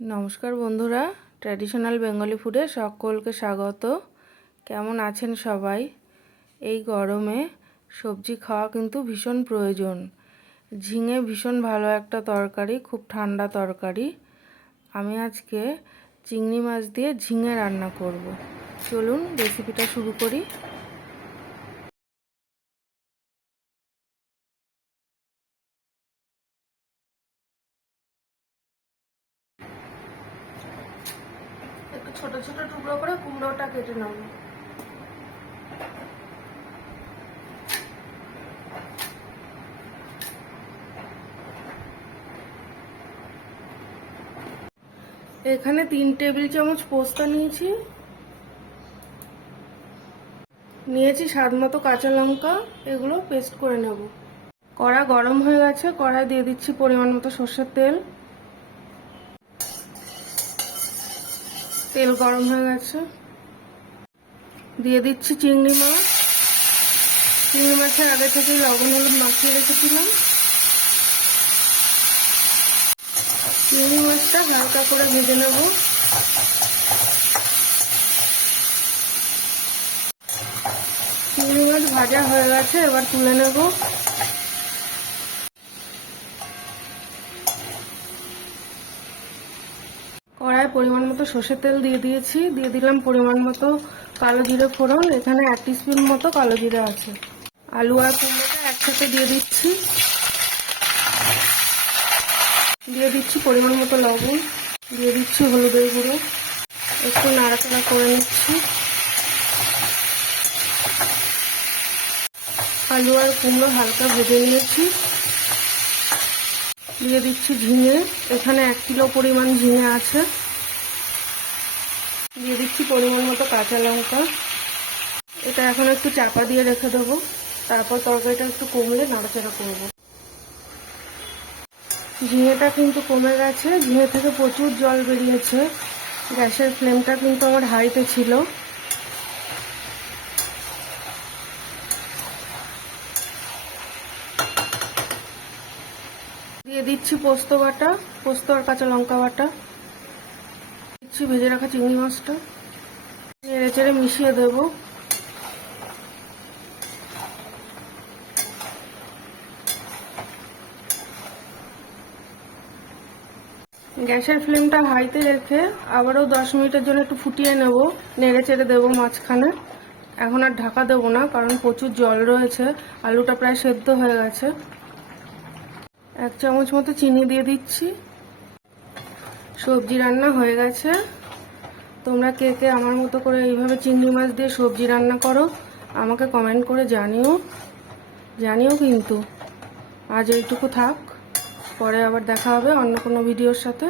নমস্কার বন্ধুরা, traditional Bengali ফুডে সকলকে স্বাগত। কেমন আছেন সবাই? এই গরমে সবজি খাওয়া কিন্তু ভীষণ প্রয়োজন। ঝিঙে ভীষণ ভালো একটা তরকারি, খুব ঠান্ডা তরকারি। আমি আজকে চিংড়ি মাছ দিয়ে ঝিঙে রান্না করব। চলুন রেসিপিটা শুরু করি। একটু ছোট ছোট টুকরো করে কুমড়োটা কেটে নেব। এখানে 3 টেবিল চামচ পোস্তা নিয়েছি স্বাদ মতো কাঁচা লঙ্কা, এগুলো পেস্ট করে নেব। কড়া গরম হয়ে গেছে, কড়াই দিয়ে দিচ্ছি পরিমাণ মতো সর্ষের তেল। তেল গরম হয়ে গেছে, দিয়ে দিচ্ছি চিংড়ি মাছ। চিংড়ি মাছের আগে থেকে লবণ হলুদ মাখিয়ে রেখেছিলাম। চিংড়ি মাছটা হালকা করে ভেজে নেব। চিংড়ি মাছ ভাজা হয়ে গেছে, এবার তুলে নেব। কড়াই পরিমাণ মতো সর্ষের তেল দিয়ে দিয়েছি, দিয়ে দিলাম পরিমাণ মতো কালো জিরে ফোড়ন। এখানে 1 টিস্পুন মতো কালো জিরে আছে। আলু আর কুমড়োটা একসাথে দিয়ে দিচ্ছি। দিয়ে দিচ্ছি পরিমাণ মতো লবণ, দিয়ে দিচ্ছি হলুদের গুঁড়ো। একটু নাড়াচাড়া করে নিচ্ছি। আলু আর কুমড়ো হালকা ভেজে নিয়েছি। দিয়ে দিচ্ছি ঝিঙে, এখানে 1 কিলো পরিমাণ ঝিঙে আছে। দিয়ে দিচ্ছি পরিমাণ মতো কাঁচা লঙ্কা। এটা এখন একটু চাপা দিয়ে রেখে দেবো, তারপর তরকারিটা একটু কমলে নাড়াচাড়া করব। ঝিঙেটা কিন্তু কমে গেছে, ঝিঙে থেকে প্রচুর জল বেরিয়েছে। গ্যাসের ফ্লেমটা কিন্তু আমার হাইতে ছিল। দিয়ে দিচ্ছি পোস্ত বাটা, পোস্ত আর কাঁচা লঙ্কা বাটা। দিচ্ছি ভেজে রাখা চিংড়ি মাছটা, নেড়ে চেড়ে মিশিয়ে দেব। গ্যাসের ফ্লেমটা হাইতে রেখে আবারও 10 মিনিটের জন্য একটু ফুটিয়ে নেব। নেড়ে চেড়ে দেবো মাঝখানে। এখন আর ঢাকা দেবো না, কারণ প্রচুর জল রয়েছে। আলুটা প্রায় সেদ্ধ হয়ে গেছে। 1 চামচ মতো চিনি দিয়ে দিচ্ছি। সবজি রান্না হয়ে গেছে। তোমরা কে কে আমার মতো করে এইভাবে চিংড়ি মাছ দিয়ে সবজি রান্না করো আমাকে কমেন্ট করে জানিও কিন্তু। আজ এইটুকু থাক, পরে আবার দেখা হবে অন্য কোনো ভিডিওর সাথে।